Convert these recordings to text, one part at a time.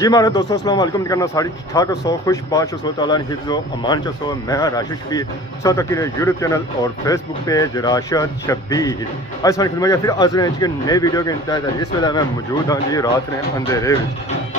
जी मारे दोस्तों अस्सलाम वालेकुम करना सारी ठीक ठाक सो खुश बाश सो ताला हिफ्ज़ो अमान सो मैं राशिद शबीर सो तक यूट्यूब चैनल और फेसबुक पेज राशिद शबीर आज सारी फिल्म फिर आज के नए वीडियो के इंतजार इस वेले मैं मौजूद हाँ जी रात ने अंधेरे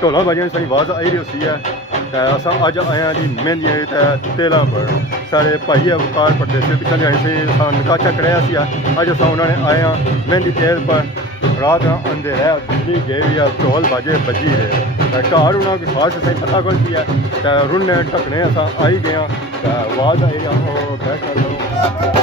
ढोलों बाजियां सारी आवाज़ आई रही होती है अस अज आए जी मेहंदियां तेलों पर सारे भाई अवतार परदेसी पिछले आए से नकाचा कढ़ाया अज अस उन्होंने आए हाँ मेहंदी तेल पर रात अंधेरा बिजली गई है ढोल बाजे बजी है घर उन्होंने खास असें पता कोई है रुन्ने ढकने अस आई गए आवाज़ आई बैठ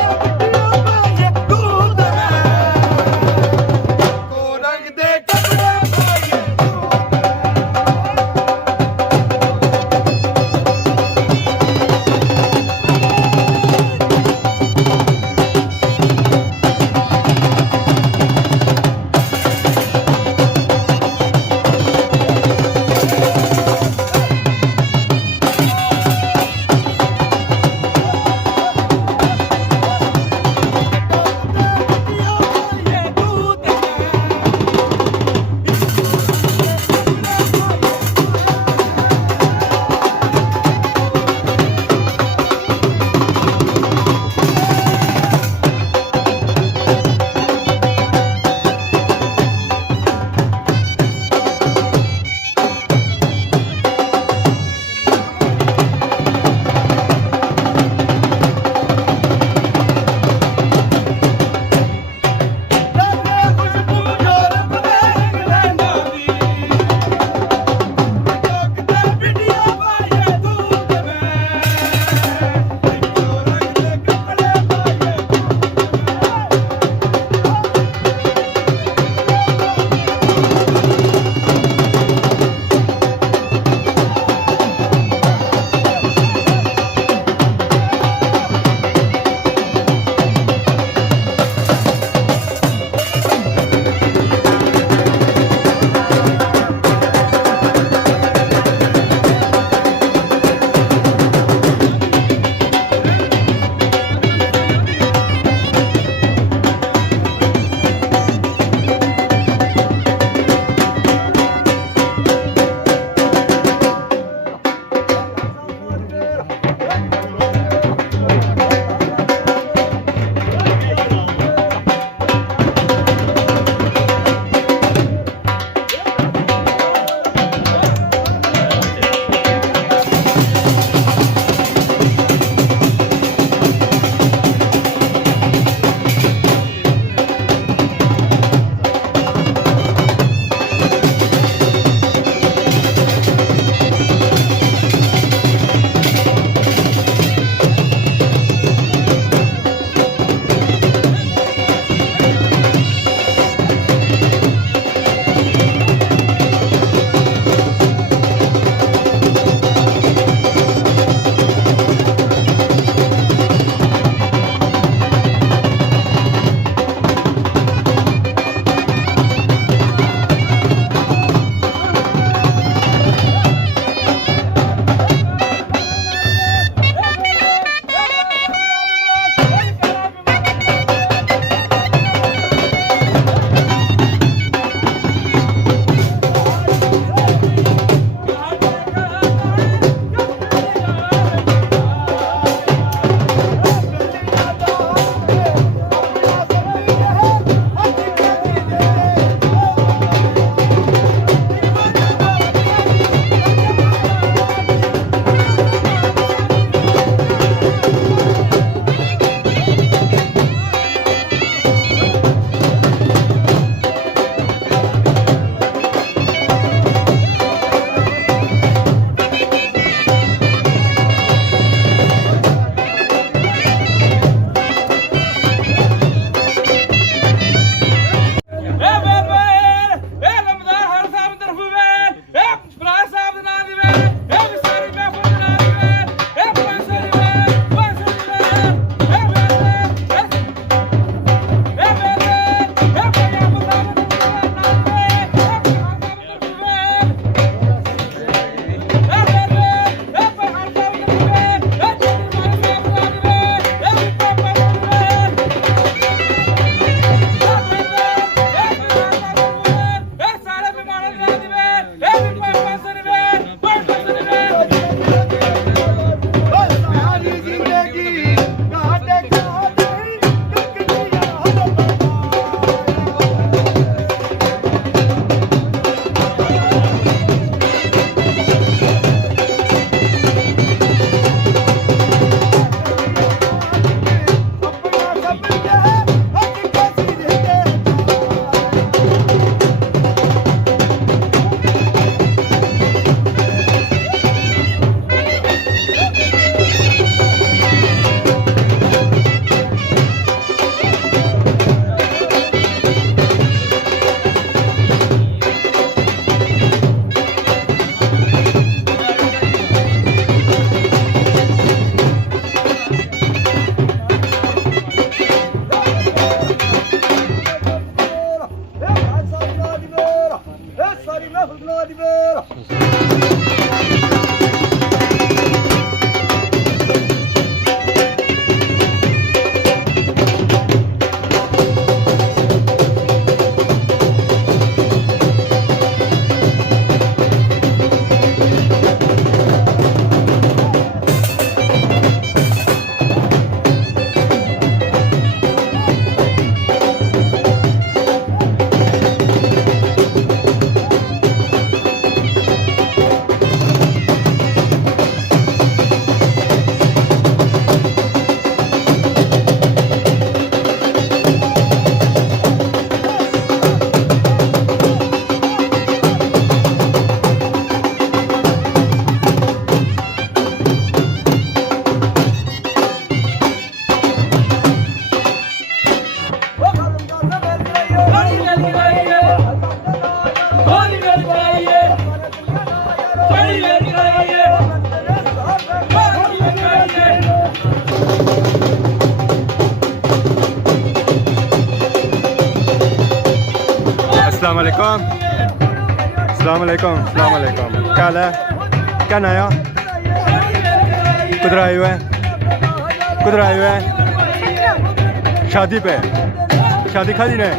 अस्सलाम वालेकुम, अस्सलाम वालेकुम, अस्सलाम वालेकुम। क्या हाल है? क्या नया? किधर आए हुए हैं? किधर आए हुए हैं? शादी पे। शादी खाली ने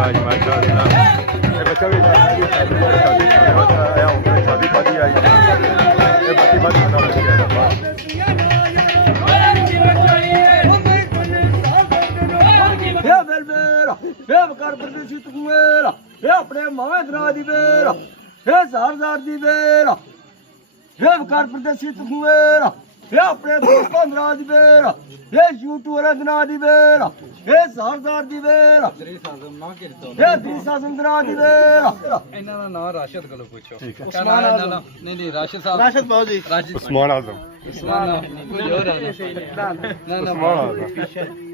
आज माशाल्लाह ये बच्चा भी शादी आया हूँ, शादी शादी आई ये बाकी बात बता रही है। कर प्रदर्शित कुएरा हे अपने मावे दरा दी बेरा हे जार दी बेरा हे कर प्रदर्शित कुएरा हे अपने दोस्तों दरा दी बेरा हे यूट्यूबर दरा दी बेरा हे जार दी बेरा हे द्रीसाजम दरा दी बेरा ਇਹਨਾਂ ਦਾ ਨਾਮ ਰਾਸ਼ਦ ਕੋਲੋਂ ਪੁੱਛੋ ਉਸਮਾਨ ਆਜ਼ਮ ਨਹੀਂ ਰਾਸ਼ਦ ਸਾਹਿਬ राशिद बाबू जी उस्मान आजम, ਉਸਮਾਨ ਕੋਈ ਹੋਰ ਹੈ उस्मान आजम,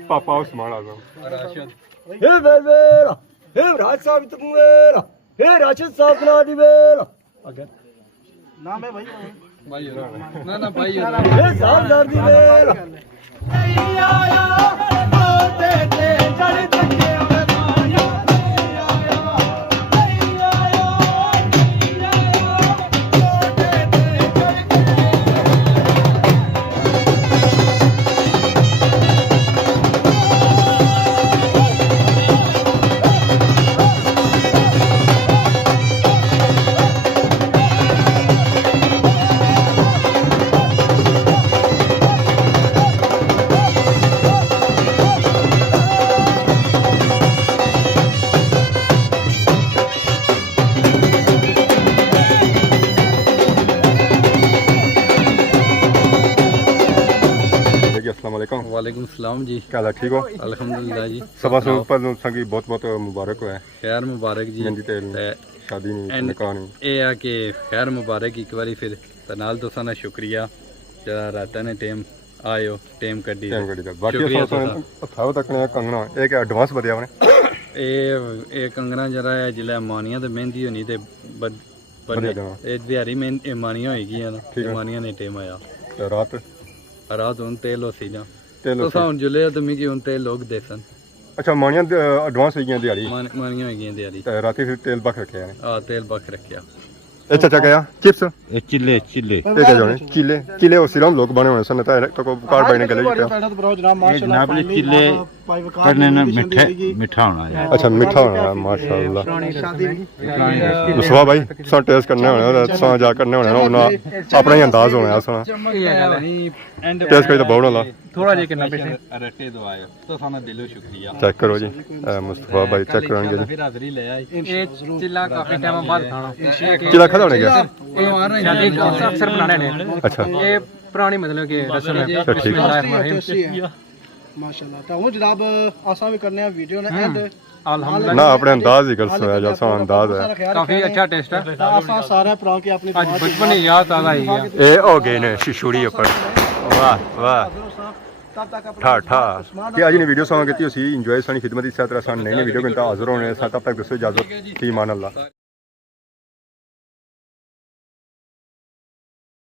पापा उस्मान आजम। ਰਾਸ਼ਦ हे बेरा हे राज साहब कुएरा हे राशिद साहब दरा दी बेरा नाम है भाई ਭਾਈ ਨਾ ਭਾਈ हे जार दी बेरा अस्सलाम वालेकुम। ਵਾਲੇकुम ਸਲਾਮ ਜੀ क्या हाल है? ठीक हो? ਅਲਹਮਦੁਲਿਲਾ ਜੀ सबा से ऊपर संगी बहुत बहुत मुबारक हो है। ਖੈਰ ਮੁਬਾਰਕ ਜੀ मेहंदी तेल ਤੇ शादी नहीं ਐਨ- निकाह नहीं। ਇਹ ਆ ਕਿ ਖੈਰ ਮੁਬਾਰਕ ਇੱਕ ਵਾਰੀ ਫਿਰ ਤੇ ਨਾਲ ਦੋਸਤਾਂ ਦਾ ਸ਼ੁਕਰੀਆ ਜਿਹੜਾ ਰਾਤਾਂ ਨੇ ਟਾਈਮ ਆਇਓ ਟਾਈਮ ਕੱਢੀ टाइम कड़ी दा बाकी शुक्रिया सो थाव तक ने कंगना एक एडवांस बदिया ने ਇਹ ਕੰਗਣਾ ਜਿਹੜਾ ਹੈ ਜਿਲੇ ਮਾਨੀਆਂ ਤੇ ਮਹਿੰਦੀ ਹੋਣੀ ਤੇ ਵਧੀਆ ਜਗ੍ਹਾ। ਇਹ ਦਿਹਾੜੀ ਇਹ ਮਾਨੀਆਂ ਹੋਈਆਂ ਨਾ ਠੀਕ ਹੈ। ਮਾਨੀਆਂ ਨੇ ਟਾਈਮ ਆਇਆ रात ਰਾਤ ਹੁਣ ਤੇਲ ਹੋ ਸੀ ਜਾਂ तेल तो साउंड जुले तो मिगी उन तेल लोग देसन अच्छा मानिया एडवांस हो गई दिहाड़ी मानिया हो गई दिहाड़ी ते राती फिर तेल बख रखे हैं। आ तेल बख रखिया ए चाचा गया चिप्स चिल्ले चिल्ले ये क्या जाने चिले चिले और सिरम लोग बने हुए सन तो को कार भाई ने गले क्या जनाब ये चिल्ले करने ना मीठा होना है अच्छा मीठा होना है माशाल्लाह। मुसवा भाई सा टेस्ट करने होना सा जा करने होना ना अपना ही अंदाज होना है सुना टेस्ट करी तो बहुत होला थोड़ा जे कितना पैसे रट्टे दो आए तो साना दिलो शुक्रिया चेक करो जी मुस्तफा भाई चेक करेंगे जी फिर हाजिरी ले आए ये चिल्ला काफी टाइम बाद खाना चिला खा होने गया शादी अक्सर बनाने ने अच्छा ये पुरानी मतलब कि रस्म है अच्छा, ठीक है। माशाल्लाह तो जनाब आसा भी करने हैं वीडियो ने एंड अल्हम्दुलिल्लाह ना अपने अंदाज ही कर सोया जैसा अंदाज है काफी अच्छा टेस्ट है आसा सारे प्रा के अपनी आज बचपन ही याद ताजा ही गया ए हो गए ने शिशुड़ी ऊपर वाह वाह तब तक अपना ठा ठा कि आज ने वीडियो सॉन्ग की इंजॉय सानी खिदमत इस तरह सान नई नई वीडियो के हाजिर होने साथ तब तक दोस्तों इजाजत फी मान अल्लाह।